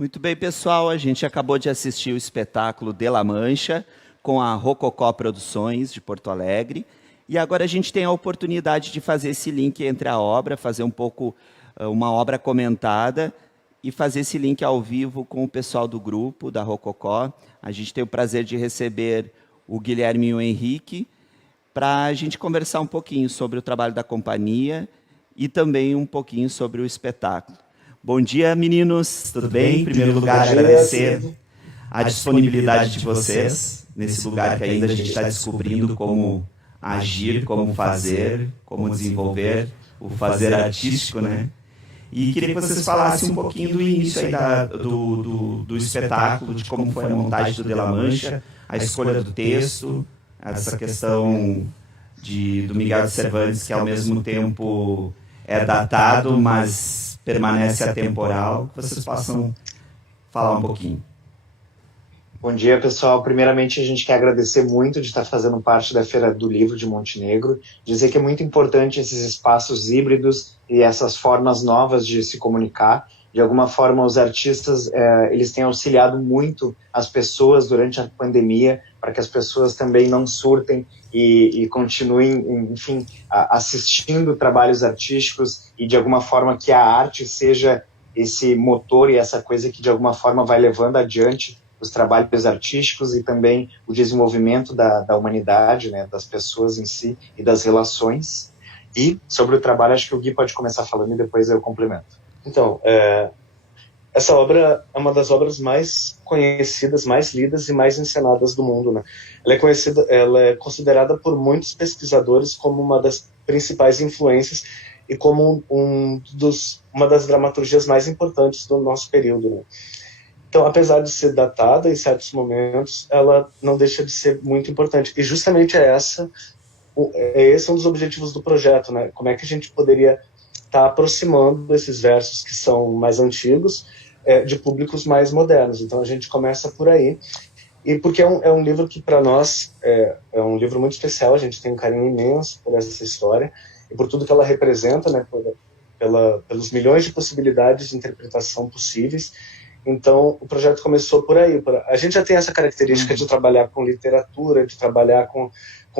Muito bem, pessoal. A gente acabou de assistir o espetáculo De La Mancha com a Rococó Produções de Porto Alegre. E agora a gente tem a oportunidade de fazer esse link entre a obra, fazer um pouco uma obra comentada e fazer esse link ao vivo com o pessoal do grupo da Rococó. A gente tem o prazer de receber o Guilherme e o Henrique para a gente conversar um pouquinho sobre o trabalho da companhia e também um pouquinho sobre o espetáculo. Bom dia, meninos. Tudo bem? Em primeiro lugar, agradecer a disponibilidade de vocês nesse lugar que ainda a gente está descobrindo como agir, como fazer, como desenvolver o fazer artístico, né? E queria que vocês falassem um pouquinho do início aí do espetáculo, de como foi a montagem do De La Mancha, a escolha do texto, essa questão do Miguel de Cervantes, que ao mesmo tempo é datado, mas permanece atemporal, que vocês possam falar um pouquinho. Bom dia, pessoal. Primeiramente, a gente quer agradecer muito de estar fazendo parte da Feira do Livro de Montenegro, dizer que é muito importante esses espaços híbridos e essas formas novas de se comunicar. De alguma forma, os artistas eles têm auxiliado muito as pessoas durante a pandemia, para que as pessoas também não surtem e continuem, enfim, assistindo trabalhos artísticos e, de alguma forma, que a arte seja esse motor e essa coisa que, de alguma forma, vai levando adiante os trabalhos artísticos e também o desenvolvimento da humanidade, né, das pessoas em si e das relações. E sobre o trabalho, acho que o Gui pode começar falando e depois eu complemento. Então, essa obra é uma das obras mais conhecidas, mais lidas e mais encenadas do mundo, né? Ela é considerada por muitos pesquisadores como uma das principais influências e como uma das dramaturgias mais importantes do nosso período, né? Então, apesar de ser datada em certos momentos, ela não deixa de ser muito importante. E justamente esse um dos objetivos do projeto, né? Como é que a gente poderia estar aproximando esses versos que são mais antigos de públicos mais modernos. Então, a gente começa por aí. E porque é um livro que, para nós, é um livro muito especial, a gente tem um carinho imenso por essa história e por tudo que ela representa, né? Pelos milhões de possibilidades de interpretação possíveis. Então, o projeto começou por aí. A gente já tem essa característica de trabalhar com literatura, de trabalhar com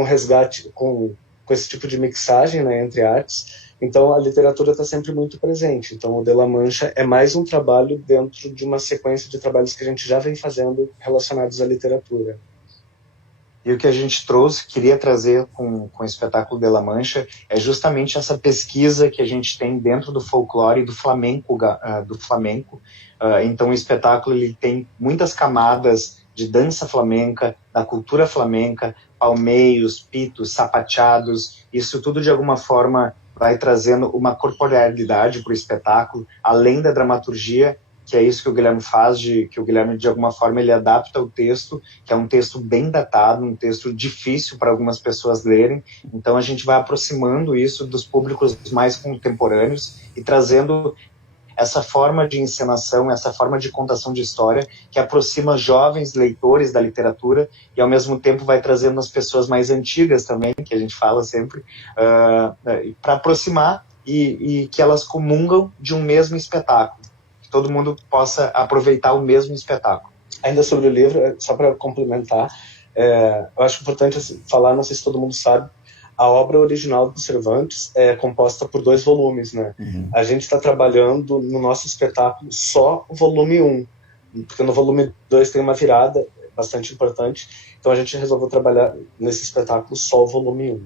resgate, com esse tipo de mixagem, né, entre artes. Então, a literatura está sempre muito presente. Então, o De La Mancha é mais um trabalho dentro de uma sequência de trabalhos que a gente já vem fazendo relacionados à literatura. E o que a gente queria trazer com o espetáculo De La Mancha é justamente essa pesquisa que a gente tem dentro do folclore e do flamenco. Então o espetáculo ele tem muitas camadas de dança flamenca, da cultura flamenca, palmeios, pitos, sapateados. Isso tudo de alguma forma vai trazendo uma corporealidade para o espetáculo, além da dramaturgia, que é isso que o Guilherme faz, que o Guilherme, de alguma forma, ele adapta o texto, que é um texto bem datado, um texto difícil para algumas pessoas lerem. Então, a gente vai aproximando isso dos públicos mais contemporâneos e trazendo essa forma de encenação, essa forma de contação de história, que aproxima jovens leitores da literatura e, ao mesmo tempo, vai trazendo as pessoas mais antigas também, que a gente fala sempre, para aproximar e que elas comungam de um mesmo espetáculo. Todo mundo possa aproveitar o mesmo espetáculo. Ainda sobre o livro, só para complementar, eu acho importante falar, não sei se todo mundo sabe, a obra original do Cervantes é composta por 2 volumes, né? Uhum. A gente está trabalhando no nosso espetáculo só o volume 1, porque no volume 2 tem uma virada bastante importante, então a gente resolveu trabalhar nesse espetáculo só o volume 1.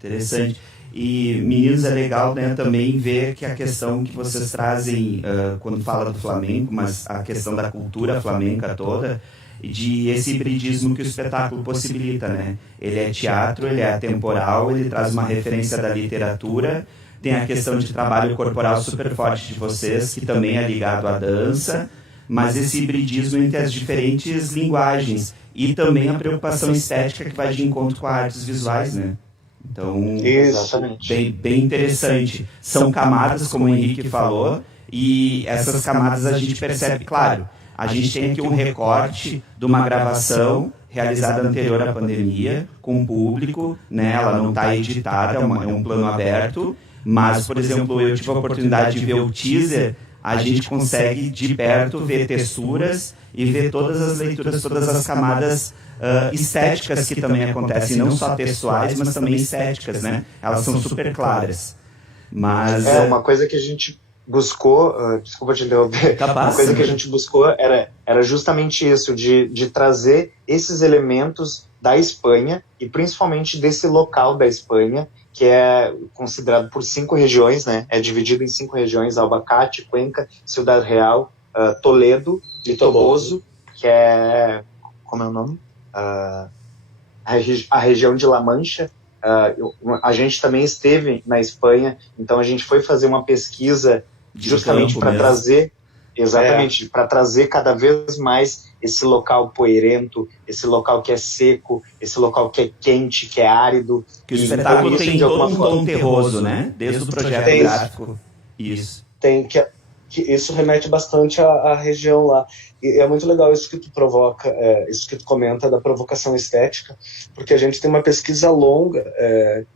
Interessante. E, meninos, é legal, né, também ver que a questão que vocês trazem quando fala do flamenco, mas a questão da cultura flamenca toda, de esse hibridismo que o espetáculo possibilita, né? Ele é teatro, ele é atemporal, ele traz uma referência da literatura, tem a questão de trabalho corporal super forte de vocês, que também é ligado à dança, mas esse hibridismo entre as diferentes linguagens e também a estética que vai de encontro com as artes visuais, né? Então, bem interessante. São camadas, como o Henrique falou, e essas camadas a gente percebe, claro, a gente tem aqui um recorte de uma gravação realizada anterior à pandemia, com o público, né? Ela não está editada, é um plano aberto, mas, por exemplo, eu tive a oportunidade de ver o teaser a gente consegue de perto ver texturas e ver todas as leituras, todas as camadas estéticas que também acontecem, não só textuais, mas também estéticas, né? Elas são super claras. Mas uma coisa que a gente buscou, desculpa te interromper, uma coisa que a gente buscou era justamente isso, de trazer esses elementos da Espanha, e principalmente desse local da Espanha, que é considerado por 5 regiões, né? É dividido em 5 regiões: Albacate, Cuenca, Ciudad Real, Toledo e Toboso, que é, como é o nome? A região de La Mancha. A gente também esteve na Espanha, então a gente foi fazer uma pesquisa justamente para trazer, para trazer cada vez mais esse local poeirento, esse local que é seco, esse local que é quente, que é árido. Que o espetáculo tem todo um tom terroso, né? Desde o projeto gráfico. Isso. Tem que isso remete bastante à região lá. E é muito legal isso que tu provoca, isso que tu comenta da provocação estética, porque a gente tem uma pesquisa longa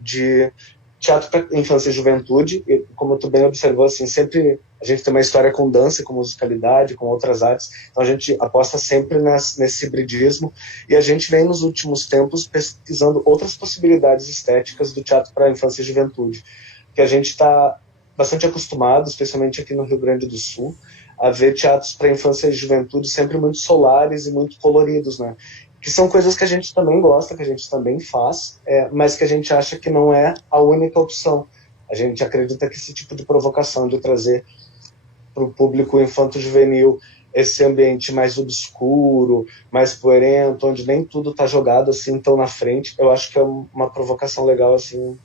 de teatro para infância e juventude, e como tu bem observou, assim, sempre a gente tem uma história com dança, com musicalidade, com outras artes, então a gente aposta sempre nesse hibridismo, e a gente vem nos últimos tempos pesquisando outras possibilidades estéticas do teatro para infância e juventude, que a gente está bastante acostumado, especialmente aqui no Rio Grande do Sul, a ver teatros para infância e juventude sempre muito solares e muito coloridos, né? Que são coisas que a gente também gosta, que a gente também faz, mas que a gente acha que não é a única opção. A gente acredita que esse tipo de provocação de trazer para o público infanto-juvenil esse ambiente mais obscuro, mais poerento, onde nem tudo está jogado assim tão na frente, eu acho que é uma provocação legal, assim,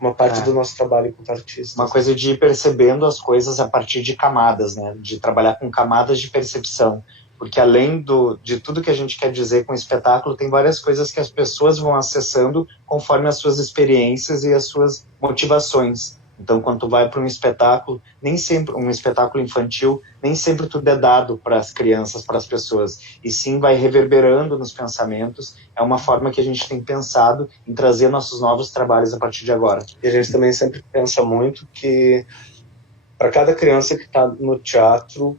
uma parte do nosso trabalho enquanto artista. Uma coisa de ir percebendo as coisas a partir de camadas, né? De trabalhar com camadas de percepção. Porque além de tudo que a gente quer dizer com o espetáculo, tem várias coisas que as pessoas vão acessando conforme as suas experiências e as suas motivações. Então, quando tu vai para um espetáculo, nem sempre, um espetáculo infantil, nem sempre tudo é dado para as crianças, para as pessoas, e sim vai reverberando nos pensamentos. É uma forma que a gente tem pensado em trazer nossos novos trabalhos a partir de agora. E a gente também sempre pensa muito que para cada criança que está no teatro,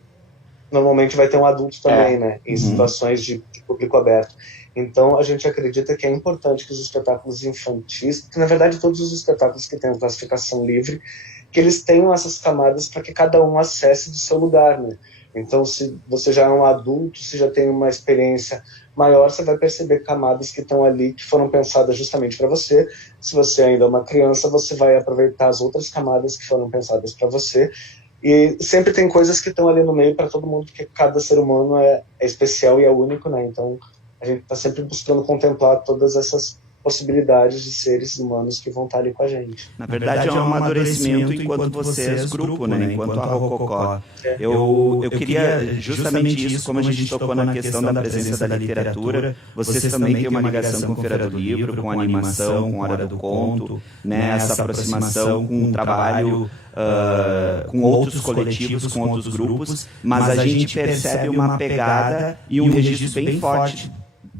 normalmente vai ter um adulto também, né? Em situações de público aberto. Então, a gente acredita que é importante que os espetáculos infantis, que na verdade todos os espetáculos que têm classificação livre, que eles tenham essas camadas para que cada um acesse do seu lugar, né? Então, se você já é um adulto, se já tem uma experiência maior, você vai perceber camadas que estão ali, que foram pensadas justamente para você. Se você ainda é uma criança, você vai aproveitar as outras camadas que foram pensadas para você. E sempre tem coisas que estão ali no meio para todo mundo, porque cada ser humano é especial e é único, né? Então, a gente está sempre buscando contemplar todas essas possibilidades de seres humanos que vão estar ali com a gente. Na verdade, é um amadurecimento enquanto vocês, grupo, né? Enquanto a Rococó. Eu queria justamente isso, como a gente tocou na questão da presença da literatura, vocês também têm uma ligação com Feira do Livro, com a animação, com a Hora do Conto, né? Essa aproximação com um trabalho com outros coletivos, com outros grupos, mas a gente percebe uma pegada e um registro bem forte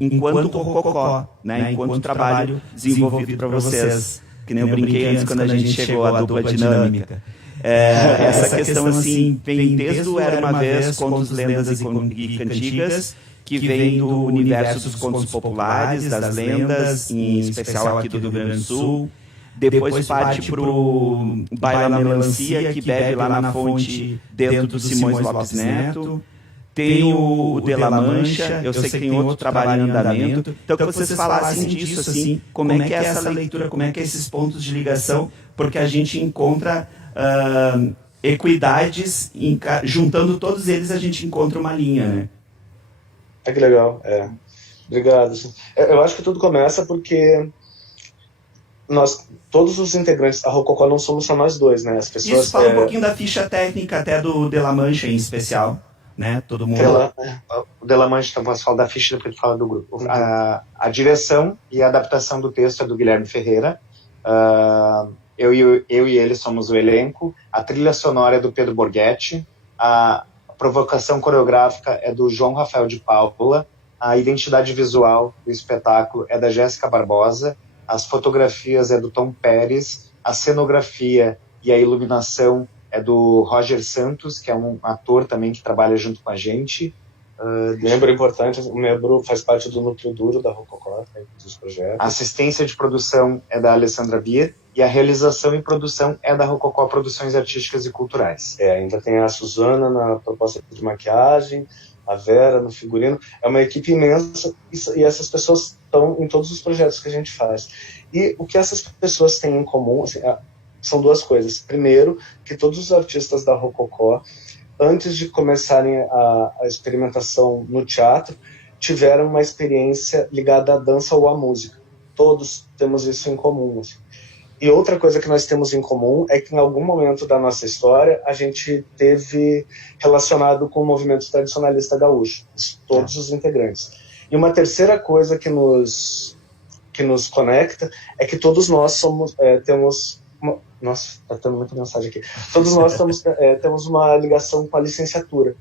enquanto Rococó, né? Enquanto trabalho desenvolvido para vocês. Que nem eu brinquei antes quando a gente chegou à dupla dinâmica. Essa questão assim vem desde o Era Uma Vez, contos, lendas e cantigas, que vem do universo dos contos populares, das lendas, em especial aqui do Rio Grande do Sul. Depois parte para o Baila Melancia, que bebe lá na fonte dentro do Simões Lopes Neto. Tem o De La Mancha, eu sei que tem outro trabalho em andamento. Então, que vocês falassem disso, assim, como é que é essa leitura, como é que é esses pontos de ligação, porque a gente encontra equidades, juntando todos eles, a gente encontra uma linha, né? Que legal, Obrigado. Eu acho que tudo começa porque nós, todos os integrantes da Rococó, não somos só nós dois, né? As pessoas, isso, fala um pouquinho da ficha técnica até do De La Mancha em especial. Né? Todo mundo. O De La Mancha, então posso falar da ficha depois de falar do grupo. A direção e a adaptação do texto é do Guilherme Ferreira. Eu e ele somos o elenco. A trilha sonora é do Pedro Borghetti. A provocação coreográfica é do João Rafael de Paula. A identidade visual do espetáculo é da Jéssica Barbosa. As fotografias é do Tom Pérez. A cenografia e a iluminação é do Roger Santos, que é um ator também que trabalha junto com a gente. Membro importante, o membro faz parte do núcleo duro da Rococó, dos projetos. A assistência de produção é da Alessandra Bier e a realização e produção é da Rococó Produções Artísticas e Culturais. Ainda tem a Suzana na proposta de maquiagem, a Vera no figurino. É uma equipe imensa e essas pessoas estão em todos os projetos que a gente faz. E o que essas pessoas têm em comum assim, são duas coisas. Primeiro, que todos os artistas da Rococó, antes de começarem a experimentação no teatro, tiveram uma experiência ligada à dança ou à música. Todos temos isso em comum. Assim. E outra coisa que nós temos em comum é que em algum momento da nossa história a gente teve relacionado com o movimento tradicionalista gaúcho, todos os integrantes. E uma terceira coisa que nos conecta é que todos nós temos... Nossa, está tendo muita mensagem aqui. Todos nós temos uma ligação com a licenciatura.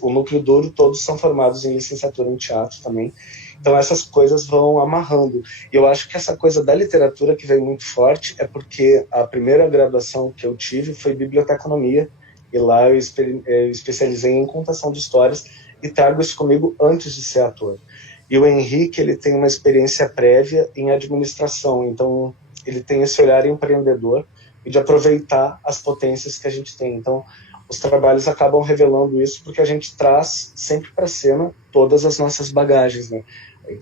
O núcleo duro, todos são formados em licenciatura em teatro também. Então essas coisas vão amarrando. E eu acho que essa coisa da literatura que veio muito forte é porque a primeira graduação que eu tive foi biblioteconomia. E lá eu especializei em contação de histórias e trago isso comigo antes de ser ator. E o Henrique, ele tem uma experiência prévia em administração. Então ele tem esse olhar empreendedor e de aproveitar as potências que a gente tem. Então, os trabalhos acabam revelando isso porque a gente traz sempre para a cena todas as nossas bagagens, né?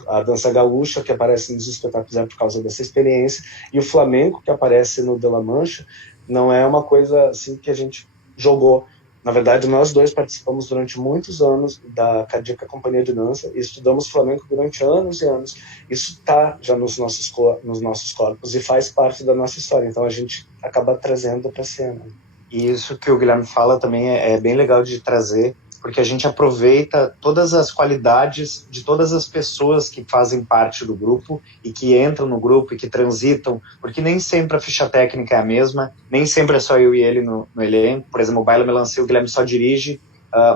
A dança gaúcha, que aparece nos espetáculos, é por causa dessa experiência, e o flamenco, que aparece no De La Mancha, não é uma coisa assim que a gente jogou. Na verdade, nós dois participamos durante muitos anos da Cardíaca Companhia de Dança e estudamos flamenco durante anos e anos. Isso está já nos nossos corpos e faz parte da nossa história. Então, a gente acaba trazendo para a cena. E isso que o Guilherme fala também é bem legal de trazer, porque a gente aproveita todas as qualidades de todas as pessoas que fazem parte do grupo e que entram no grupo e que transitam, porque nem sempre a ficha técnica é a mesma, nem sempre é só eu e ele no elenco. Por exemplo, o Baila Melancia, o Guilherme só dirige,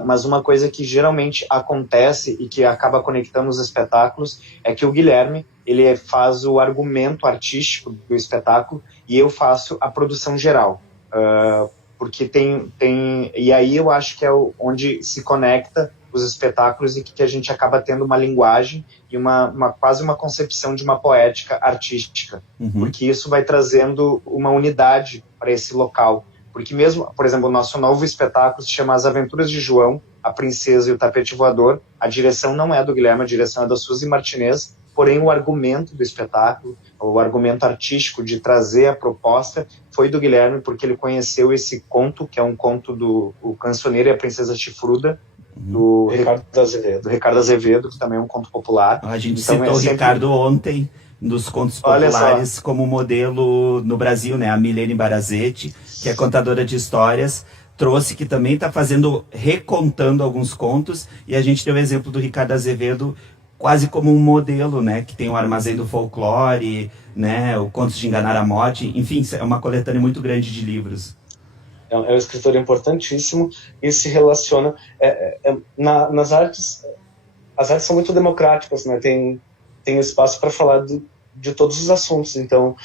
mas uma coisa que geralmente acontece e que acaba conectando os espetáculos é que o Guilherme, ele faz o argumento artístico do espetáculo e eu faço a produção geral. Porque e aí eu acho que é onde se conecta os espetáculos e que a gente acaba tendo uma linguagem e quase uma concepção de uma poética artística, porque isso vai trazendo uma unidade para esse local, porque mesmo, por exemplo, o nosso novo espetáculo se chama As Aventuras de João, a Princesa e o Tapete Voador. A direção não é do Guilherme, a direção é da Suzy Martinez, porém o argumento do espetáculo, o argumento artístico de trazer a proposta foi do Guilherme, porque ele conheceu esse conto, que é um conto do O Cancioneiro e a Princesa Chifruda, do Ricardo Azevedo, que também é um conto popular. A gente citou o Ricardo ontem, nos contos populares, como modelo no Brasil, né? A Milene Barazetti, que é contadora de histórias, trouxe, que também está recontando alguns contos, e a gente deu o exemplo do Ricardo Azevedo quase como um modelo, né, que tem o Armazém do Folclore, né, o Contos de Enganar a Morte, enfim, é uma coletânea muito grande de livros. É um escritor importantíssimo e se relaciona nas artes. As artes são muito democráticas, né, tem espaço para falar de todos os assuntos, então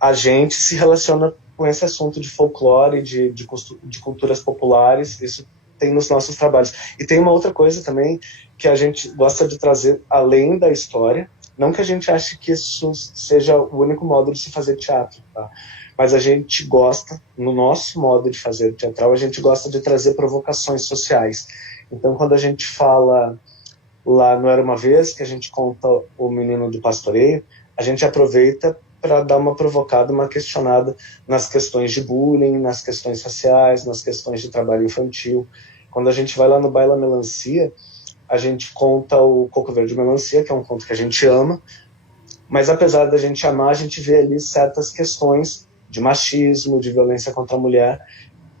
a gente se relaciona com esse assunto de folclore, de culturas populares, isso tem nos nossos trabalhos. E tem uma outra coisa também que a gente gosta de trazer além da história, não que a gente ache que isso seja o único modo de se fazer teatro, tá? Mas a gente gosta, no nosso modo de fazer teatral, a gente gosta de trazer provocações sociais. Então, quando a gente fala lá no Era Uma Vez, que a gente conta o Menino do Pastoreio, a gente aproveita para dar uma provocada, uma questionada nas questões de bullying, nas questões raciais, nas questões de trabalho infantil. Quando a gente vai lá no Baila Melancia, a gente conta o Coco Verde Melancia, que é um conto que a gente ama, mas apesar da gente amar, a gente vê ali certas questões de machismo, de violência contra a mulher,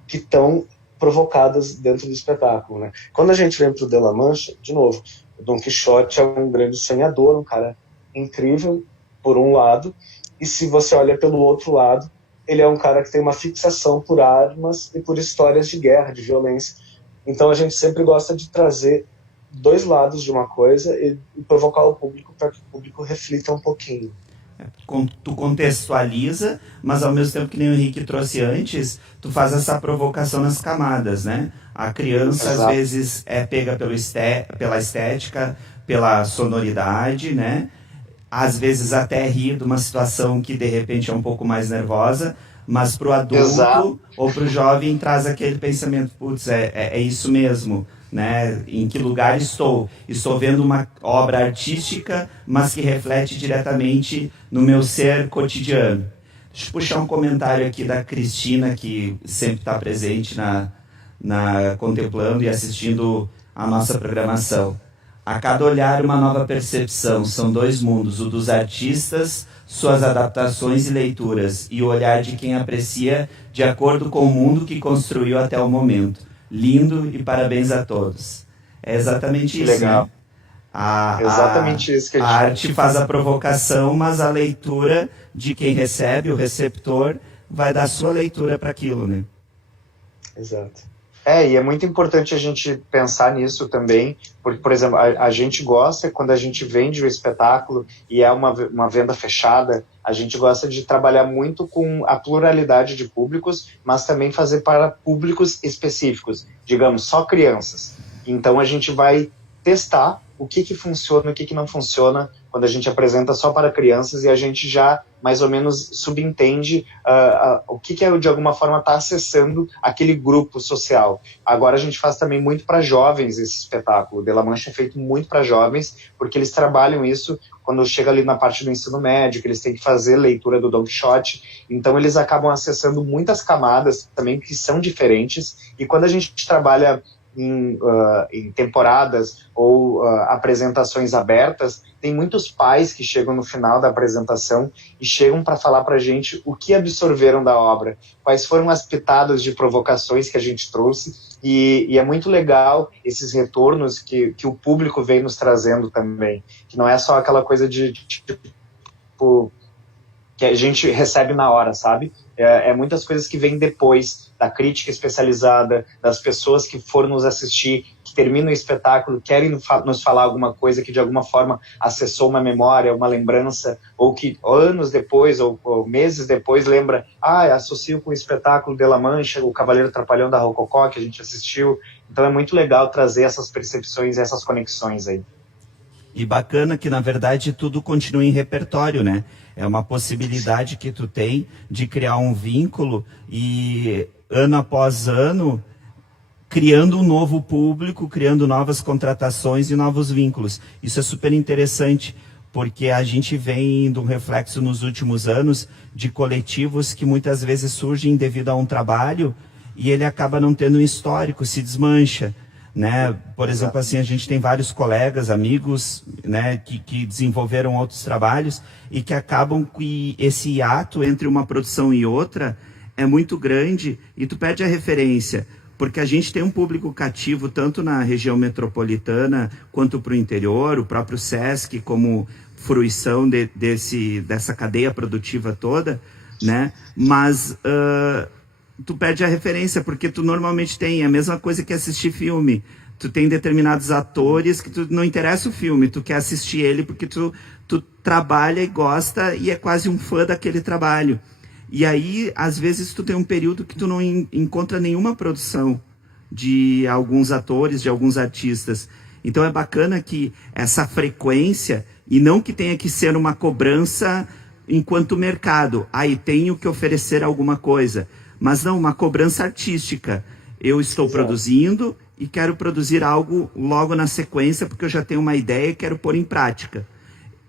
que estão provocadas dentro do espetáculo, né? Quando a gente vem para o De La Mancha, de novo, o Dom Quixote é um grande sonhador, um cara incrível, por um lado, e se você olha pelo outro lado, ele é um cara que tem uma fixação por armas e por histórias de guerra, de violência. Então a gente sempre gosta de trazer dois lados de uma coisa e provocar o público para que o público reflita um pouquinho. Tu contextualiza, mas ao mesmo tempo que nem o Henrique trouxe antes, tu faz essa provocação nas camadas, né? A criança, Exato. às vezes, é pega pela estética, pela sonoridade, né? Às vezes até ri de uma situação que, de repente, é um pouco mais nervosa, mas para o adulto Exato. ou para o jovem traz aquele pensamento, putz, é isso mesmo, né? Em que lugar estou? Estou vendo uma obra artística, mas que reflete diretamente no meu ser cotidiano. Deixa eu puxar um comentário aqui da Cristina, que sempre está presente contemplando e assistindo a nossa programação. A cada olhar, uma nova percepção. São dois mundos, o dos artistas, suas adaptações e leituras, e o olhar de quem aprecia de acordo com o mundo que construiu até o momento. Lindo e parabéns a todos. É exatamente isso, legal. né? Exatamente isso que a a gente... arte faz a provocação, mas a leitura de quem recebe, o receptor, vai dar sua leitura para aquilo, né? Exato. E é muito importante a gente pensar nisso também, porque, por exemplo, a gente gosta, quando a gente vende o espetáculo e é uma venda fechada, a gente gosta de trabalhar muito com a pluralidade de públicos, mas também fazer para públicos específicos, digamos, só crianças. Então a gente vai testar o que funciona e o que não funciona quando a gente apresenta só para crianças e a gente já mais ou menos subentende o que é, de alguma forma, está acessando aquele grupo social. Agora a gente faz também muito para jovens esse espetáculo. O De La Mancha é feito muito para jovens, porque eles trabalham isso quando chega ali na parte do ensino médio, que eles têm que fazer leitura do Don Quixote. Então eles acabam acessando muitas camadas também que são diferentes. E quando a gente trabalha em temporadas ou apresentações abertas, tem muitos pais que chegam no final da apresentação e chegam para falar para a gente o que absorveram da obra, quais foram as pitadas de provocações que a gente trouxe, e é muito legal esses retornos que o público vem nos trazendo também, que não é só aquela coisa de tipo, que a gente recebe na hora, sabe? É muitas coisas que vêm depois da crítica especializada, das pessoas que foram nos assistir, que terminam o espetáculo, querem nos falar alguma coisa que de alguma forma acessou uma memória, uma lembrança, ou que anos depois, ou meses depois, lembra, associo com o espetáculo De La Mancha, o Cavaleiro Trapalhão da Rococó, que a gente assistiu. Então é muito legal trazer essas percepções e essas conexões aí. E bacana que, na verdade, tudo continua em repertório, né? É uma possibilidade que tu tem de criar um vínculo e, ano após ano, criando um novo público, criando novas contratações e novos vínculos. Isso é super interessante, porque a gente vem de um reflexo nos últimos anos de coletivos que muitas vezes surgem devido a um trabalho e ele acaba não tendo um histórico, se desmancha. Né? Por exemplo, assim, a gente tem vários colegas, amigos, né, que desenvolveram outros trabalhos e que acabam que esse hiato entre uma produção e outra é muito grande e tu perde a referência, porque a gente tem um público cativo tanto na região metropolitana quanto para o interior, o próprio Sesc como fruição dessa cadeia produtiva toda, né? Mas tu perde a referência, porque tu normalmente tem a mesma coisa que assistir filme. Tu tem determinados atores que tu não interessa o filme, tu quer assistir ele porque tu trabalha e gosta e é quase um fã daquele trabalho. E aí, às vezes, tu tem um período que tu não encontra nenhuma produção de alguns atores, de alguns artistas. Então é bacana que essa frequência, e não que tenha que ser uma cobrança enquanto mercado, aí tenho que oferecer alguma coisa. Mas não, uma cobrança artística. Eu estou produzindo e quero produzir algo logo na sequência, porque eu já tenho uma ideia e quero pôr em prática.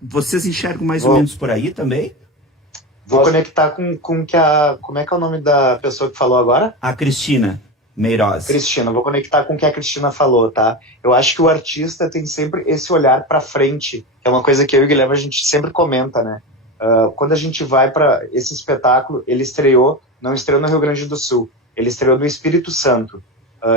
Vocês enxergam mais ou menos por aí também? Vou conectar com que como é que é o nome da pessoa que falou agora? A Cristina Meiroz. Cristina, vou conectar com o que a Cristina falou, tá? Eu acho que o artista tem sempre esse olhar para frente, que é uma coisa que eu e o Guilherme a gente sempre comenta, né? Quando a gente vai para esse espetáculo, ele não estreou no Rio Grande do Sul, ele estreou no Espírito Santo.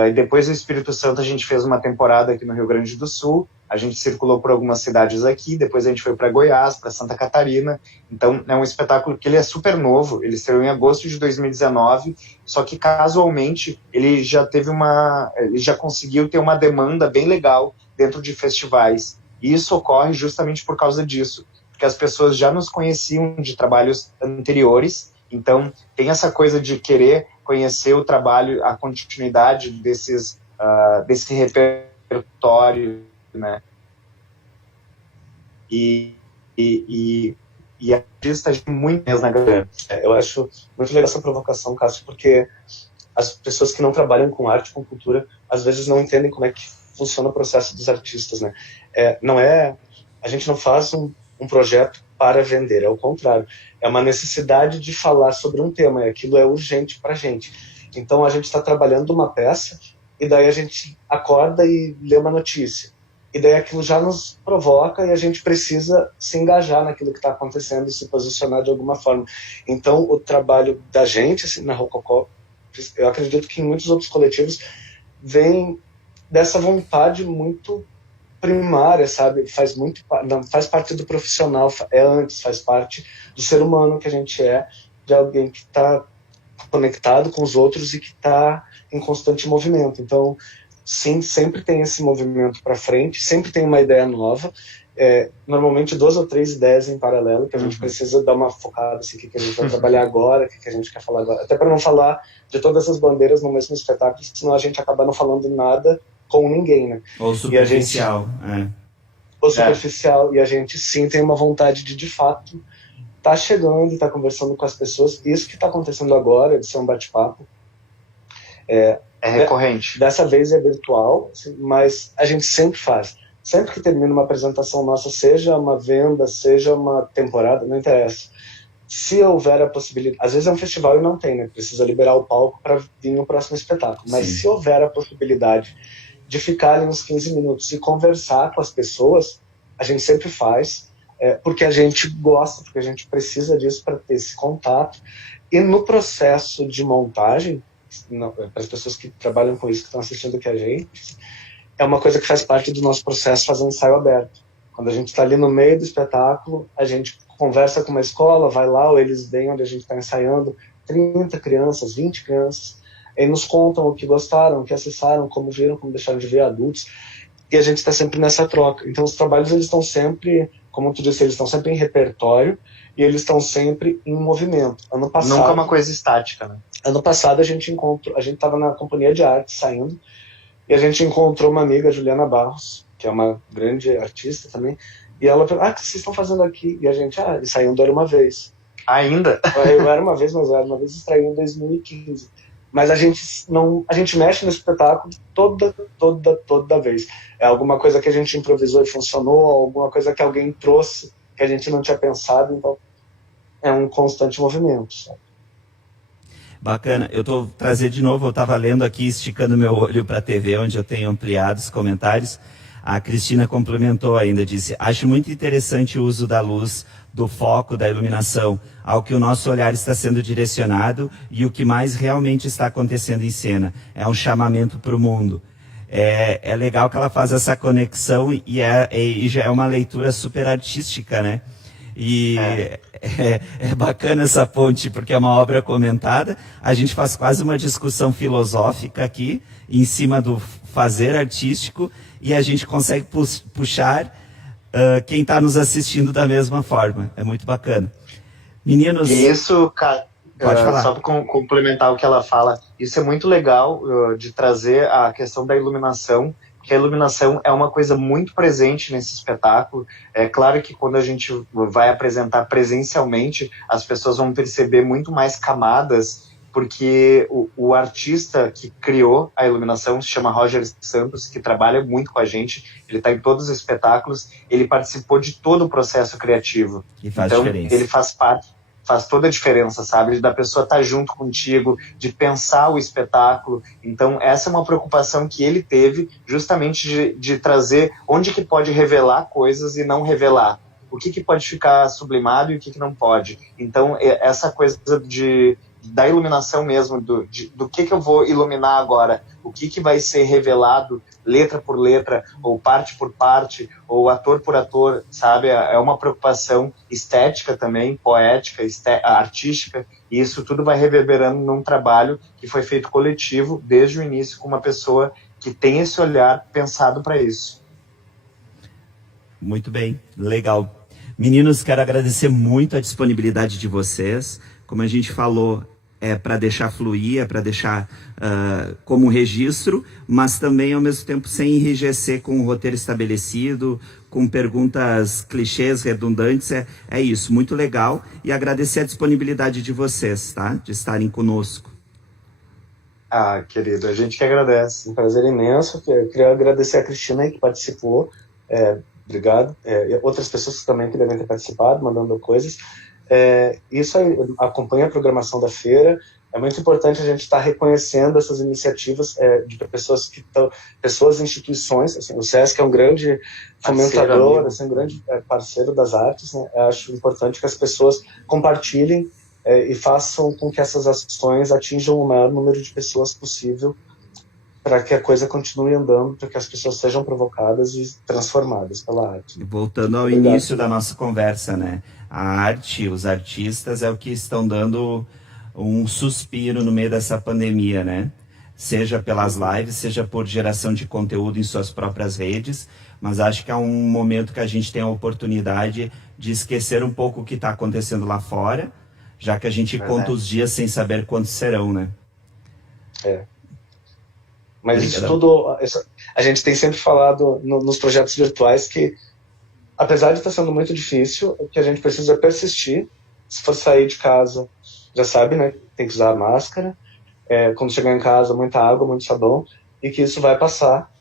E depois do Espírito Santo a gente fez uma temporada aqui no Rio Grande do Sul, a gente circulou por algumas cidades aqui, depois a gente foi para Goiás, para Santa Catarina. Então é um espetáculo que ele é super novo, ele estreou em agosto de 2019, só que casualmente ele já conseguiu ter uma demanda bem legal dentro de festivais. E isso ocorre justamente por causa disso, porque porque as pessoas já nos conheciam de trabalhos anteriores, então tem essa coisa de querer conhecer o trabalho, a continuidade desse repertório, né? E a artista agiu muito mesmo na galera. Eu acho muito legal essa provocação, Cássio, porque as pessoas que não trabalham com arte, com cultura, às vezes não entendem como é que funciona o processo dos artistas, né? A gente não faz um projeto para vender, é o contrário. É uma necessidade de falar sobre um tema, e aquilo é urgente para a gente. Então, a gente está trabalhando uma peça, e daí a gente acorda e lê uma notícia. E daí aquilo já nos provoca e a gente precisa se engajar naquilo que está acontecendo e se posicionar de alguma forma. Então, o trabalho da gente, assim, na Rococó, eu acredito que em muitos outros coletivos, vem dessa vontade muito primária, sabe? Faz parte do profissional, faz parte do ser humano que a gente é, de alguém que está conectado com os outros e que está em constante movimento. Então, sim, sempre tem esse movimento para frente, sempre tem uma ideia nova, normalmente 2 ou 3 ideias em paralelo, que a gente precisa dar uma focada, assim, o que a gente vai trabalhar agora, o que a gente quer falar agora. Até para não falar de todas as bandeiras no mesmo espetáculo, senão a gente acaba não falando nada com ninguém, né? Ou superficial. Ou superficial, e a gente sim tem uma vontade de fato, tá chegando e tá conversando com as pessoas. Isso que tá acontecendo agora, de ser um bate-papo, é recorrente. Dessa vez é virtual, assim, mas a gente sempre faz. Sempre que termina uma apresentação nossa, seja uma venda, seja uma temporada, não interessa. Se houver a possibilidade, às vezes é um festival e não tem, né? Precisa liberar o palco para vir no próximo espetáculo. Mas se houver a possibilidade de ficar ali uns 15 minutos e conversar com as pessoas, a gente sempre faz, porque a gente gosta, porque a gente precisa disso para ter esse contato. E no processo de montagem, para as pessoas que trabalham com isso, que estão assistindo aqui a gente, é uma coisa que faz parte do nosso processo fazer um ensaio aberto. Quando a gente está ali no meio do espetáculo, a gente conversa com uma escola, vai lá, ou eles vêm onde a gente está ensaiando, 30 crianças, 20 crianças, e nos contam o que gostaram, o que acessaram, como viram, como deixaram de ver, adultos, e a gente está sempre nessa troca. Então os trabalhos, eles estão sempre, como tu disse, eles estão sempre em repertório, e eles estão sempre em movimento. Ano passado, nunca uma coisa estática, né? Ano passado a gente estava na companhia de arte saindo, e a gente encontrou uma amiga, Juliana Barros, que é uma grande artista também, e ela falou, o que vocês estão fazendo aqui? E a gente, ensaiando Era Uma Vez. Ainda? Eu Era Uma Vez, mas Era Uma Vez estreou em 2015. Mas a gente mexe no espetáculo toda vez. É alguma coisa que a gente improvisou e funcionou, alguma coisa que alguém trouxe que a gente não tinha pensado, então é um constante movimento, sabe? Bacana. Eu estou trazendo de novo, eu estava lendo aqui, esticando meu olho para a TV, onde eu tenho ampliado os comentários. A Cristina complementou ainda, disse, acho muito interessante o uso da luz, do foco, da iluminação, ao que o nosso olhar está sendo direcionado e o que mais realmente está acontecendo em cena. É um chamamento para o mundo. É legal que ela faz essa conexão e já é uma leitura super artística, né? E é bacana essa ponte, porque é uma obra comentada. A gente faz quase uma discussão filosófica aqui, em cima do fazer artístico, e a gente consegue puxar quem está nos assistindo da mesma forma. É muito bacana. Meninos... E isso, pode falar. Só para complementar o que ela fala, isso é muito legal de trazer a questão da iluminação, que a iluminação é uma coisa muito presente nesse espetáculo. É claro que quando a gente vai apresentar presencialmente, as pessoas vão perceber muito mais camadas, porque o artista que criou a iluminação se chama Roger Santos, que trabalha muito com a gente, ele está em todos os espetáculos, ele participou de todo o processo criativo. E faz então, diferença. Ele faz toda a diferença, sabe? Da pessoa estar junto contigo, de pensar o espetáculo. Então, essa é uma preocupação que ele teve, justamente de trazer onde que pode revelar coisas e não revelar. O que pode ficar sublimado e o que não pode. Então, essa coisa da iluminação mesmo, do que eu vou iluminar agora, o que vai ser revelado letra por letra, ou parte por parte, ou ator por ator, sabe? É uma preocupação estética também, poética, artística, e isso tudo vai reverberando num trabalho que foi feito coletivo desde o início, com uma pessoa que tem esse olhar pensado para isso. Muito bem, legal. Meninos, quero agradecer muito a disponibilidade de vocês. Como a gente falou, é para deixar fluir, é para deixar como registro, mas também, ao mesmo tempo, sem enrijecer com o roteiro estabelecido, com perguntas clichês, redundantes. É isso, muito legal. E agradecer a disponibilidade de vocês, tá? De estarem conosco. Ah, querido, a gente que agradece. Um prazer imenso. Eu queria agradecer a Cristina aí, que participou. Obrigado. E outras pessoas que também que devem ter participado, mandando coisas. Isso aí, acompanha a programação da feira. É muito importante a gente estar reconhecendo essas iniciativas de pessoas que estão, pessoas e instituições. Assim, o SESC é um grande fomentador, assim, um grande parceiro das artes, né? Eu acho importante que as pessoas compartilhem e façam com que essas ações atinjam o maior número de pessoas possível, para que a coisa continue andando, para que as pessoas sejam provocadas e transformadas pela arte. E voltando ao início da nossa conversa, né? A arte, os artistas é o que estão dando um suspiro no meio dessa pandemia, né? Seja pelas lives, seja por geração de conteúdo em suas próprias redes, mas acho que é um momento que a gente tem a oportunidade de esquecer um pouco o que está acontecendo lá fora, já que a gente conta os dias sem saber quantos serão, né? Mas isso tudo, a gente tem sempre falado nos projetos virtuais que, apesar de estar sendo muito difícil, o que a gente precisa é persistir. Se for sair de casa, já sabe, né? Tem que usar a máscara. Quando chegar em casa, muita água, muito sabão, e que isso vai passar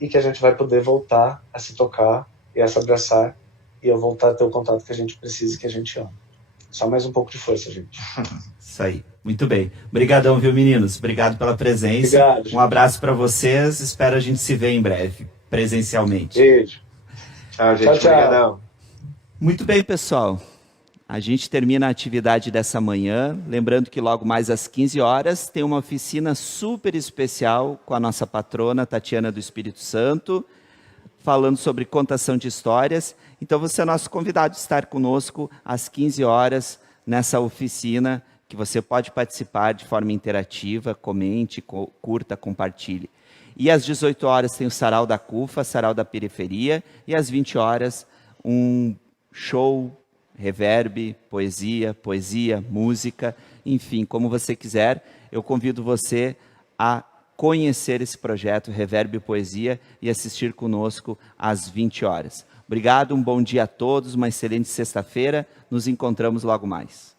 e que a gente vai poder voltar a se tocar e a se abraçar e a voltar a ter o contato que a gente precisa e que a gente ama. Só mais um pouco de força, gente. Isso aí. Muito bem. Obrigadão, viu, meninos? Obrigado pela presença. Obrigado. Um abraço para vocês. Espero a gente se ver em breve, presencialmente. Beijo. Tchau, gente. Tchau. Obrigadão. Muito bem, pessoal. A gente termina a atividade dessa manhã. Lembrando que logo mais às 15 horas tem uma oficina super especial com a nossa patrona, Tatiana do Espírito Santo, falando sobre contação de histórias. Então, você é nosso convidado de estar conosco às 15 horas nessa oficina, que você pode participar de forma interativa, comente, curta, compartilhe. E às 18 horas tem o Sarau da CUFA, Sarau da Periferia, e às 20 horas um show, reverb, poesia, música, enfim, como você quiser. Eu convido você a conhecer esse projeto Reverb Poesia e assistir conosco às 20 horas. Obrigado, um bom dia a todos, uma excelente sexta-feira. Nos encontramos logo mais.